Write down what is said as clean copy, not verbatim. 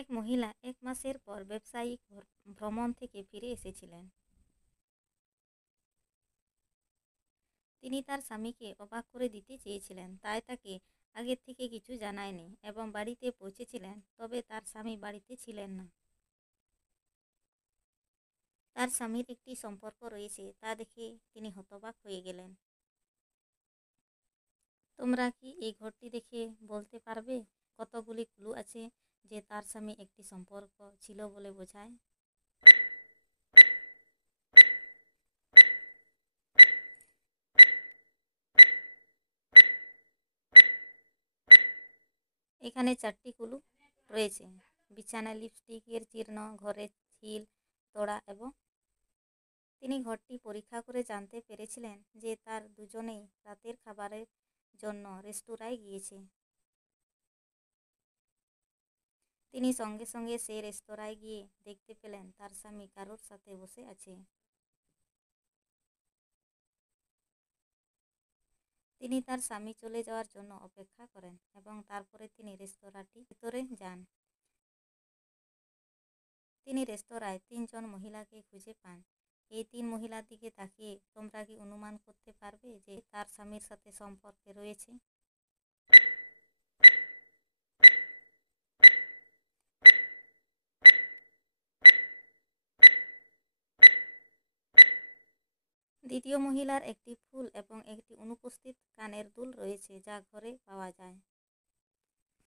এক মহিলা 1 মাসের পর ব্যবসায়িক ভ্রমণ থেকে ফিরে এসেছিলেন। তিনি তার স্বামীকে অবাক করে দিতে চেয়েছিলেন, তাই তাকে আগের থেকে কিছু জানায়নি এবং বাড়িতে পৌঁছেছিলেন, তবে তার স্বামী বাড়িতে ছিলেন না। তার স্বামীর একটি সম্পর্ক রয়েছে তা দেখে তিনি হতবাক হয়ে গেলেন। তোমরা কি এই ঘরটি দেখে বলতে পারবে কতগুলি ক্লু আছে যে তার স্বামী একটি সম্পর্ক ছিল বলে বোঝায়? এখানে 4টি ক্লু রয়েছে: বিছানায় লিপস্টিকের চিহ্ন, ঘরের খিল তোড়া এবং তিনি ঘরটি পরীক্ষা করে জানতে পেরেছিলেন যে তার দুজনেই রাতের খাবারের জন্য রেস্তোরাঁয় গিয়েছে। তিনি সঙ্গে সঙ্গে সেই রেস্তোরাঁয় গিয়ে দেখতে পেলেন তার স্বামী কারোর সাথে বসে আছে। তিনি তার স্বামী চলে যাওয়ার জন্য অপেক্ষা করেন এবং তারপরে তিনি রেস্তোরাঁটির ভিতরে যান। তিনি রেস্তোরাঁয় 3 জন মহিলাকে খুঁজে পান। এই 3 মহিলার দিকে তাকিয়ে তোমরা কি অনুমান করতে পারবে যে তার স্বামীর সাথে সম্পর্কে রয়েছে? দ্বিতীয় মহিলার একটি ফুল এবং একটি অনুপস্থিত কানের দুল রয়েছে যা ঘরে পাওয়া যায়।